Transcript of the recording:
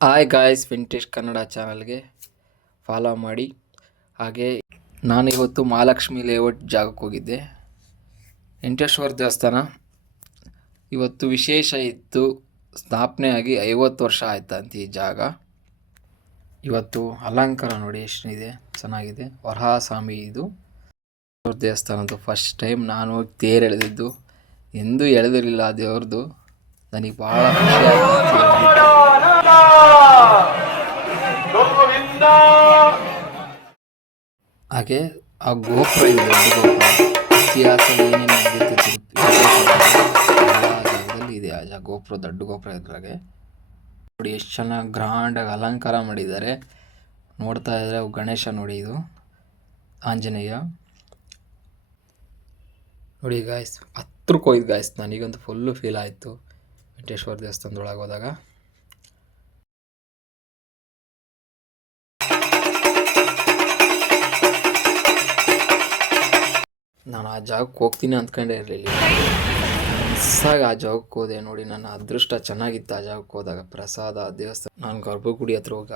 Hi guys, vintage Kannada ಚಾನಲ್ಗೆ follow ಮಾಡಿ. ಹಾಗೆ ನಾನಿವತ್ತು ಮಹಾಲಕ್ಷ್ಮಿ ಲೇಔಟ್ ಜಾಗಕ್ಕೆ ಹೋಗಿದ್ದೆ. ವೆಂಕಟೇಶ್ವರ ದೇವಸ್ಥಾನ ಇವತ್ತು ವಿಶೇಷ ಇತ್ತು. ಸ್ಥಾಪನೆ ಆಗಿ 50 ವರ್ಷ ಆಯ್ತಂತ ಈ ಜಾಗ. ಇವತ್ತು ಅಲಂಕಾರ ನೋಡಿ ಎಷ್ಟಿದೆ, ಚೆನ್ನಾಗಿದೆ. ವರಹಾಸ್ವಾಮಿ ಇದು ದೇವಸ್ಥಾನದ್ದು ಫಸ್ಟ್ ಟೈಮ್ ನಾನು ಹೋಗಿ ತೇರು ಎಳೆದಿದ್ದು. ಎಂದೂ ಎಳೆದಿರಲಿಲ್ಲ ಆ ದೇವ್ರದ್ದು. ನನಗೆ ಭಾಳ ಖುಷಿ ಆಯಿತು. ಹಾಗೆ ಆ ಗೋಪುರ ಇದೆ, ದೊಡ್ಡ ಗೋಪುರ. ಇತಿಹಾಸ ಏನೇನು ನಡೀತಿತ್ತು ಎಲ್ಲ ಜಾಗದಲ್ಲಿ ಇದೆ. ಆ ಗೋಪುರ, ದೊಡ್ಡ ಗೋಪುರ ಇದ್ರಾಗೆ ನೋಡಿ ಎಷ್ಟು ಚೆನ್ನಾಗಿ ಗ್ರ್ಯಾಂಡಾಗಿ ಅಲಂಕಾರ ಮಾಡಿದ್ದಾರೆ. ನೋಡ್ತಾ ಇದ್ದಾರೆ ಗಣೇಶ ನೋಡಿ, ಇದು ಆಂಜನೇಯ ನೋಡಿ ಗಾಯ್ಸ್. ಹತ್ರಕ್ಕೆ ಹೋಯ್ತು ಗಾಯ್ಸ್, ನನಗಂತೂ ಫುಲ್ಲು ಫೀಲ್ ಆಯಿತು ವೆಂಕಟೇಶ್ವರ ದೇವಸ್ಥಾನದೊಳಗೆ ಹೋದಾಗ. ನಾನು ಆ ಜಾಗಕ್ಕೆ ಹೋಗ್ತೀನಿ ಅಂದ್ಕೊಂಡೇ ಇರಲಿಲ್ಲ. ಮಿಸ್ಸಾಗಿ ಆ ಜಾಗಕ್ಕೆ ಹೋದೆ ನೋಡಿ. ನನ್ನ ಅದೃಷ್ಟ ಚೆನ್ನಾಗಿತ್ತು ಆ ಜಾಗಕ್ಕೆ ಹೋದಾಗ. ಪ್ರಸಾದ ದೇವಸ್ಥಾನ, ನಾನು ಗರ್ಭಗುಡಿ ಹತ್ರ ಹೋಗಿ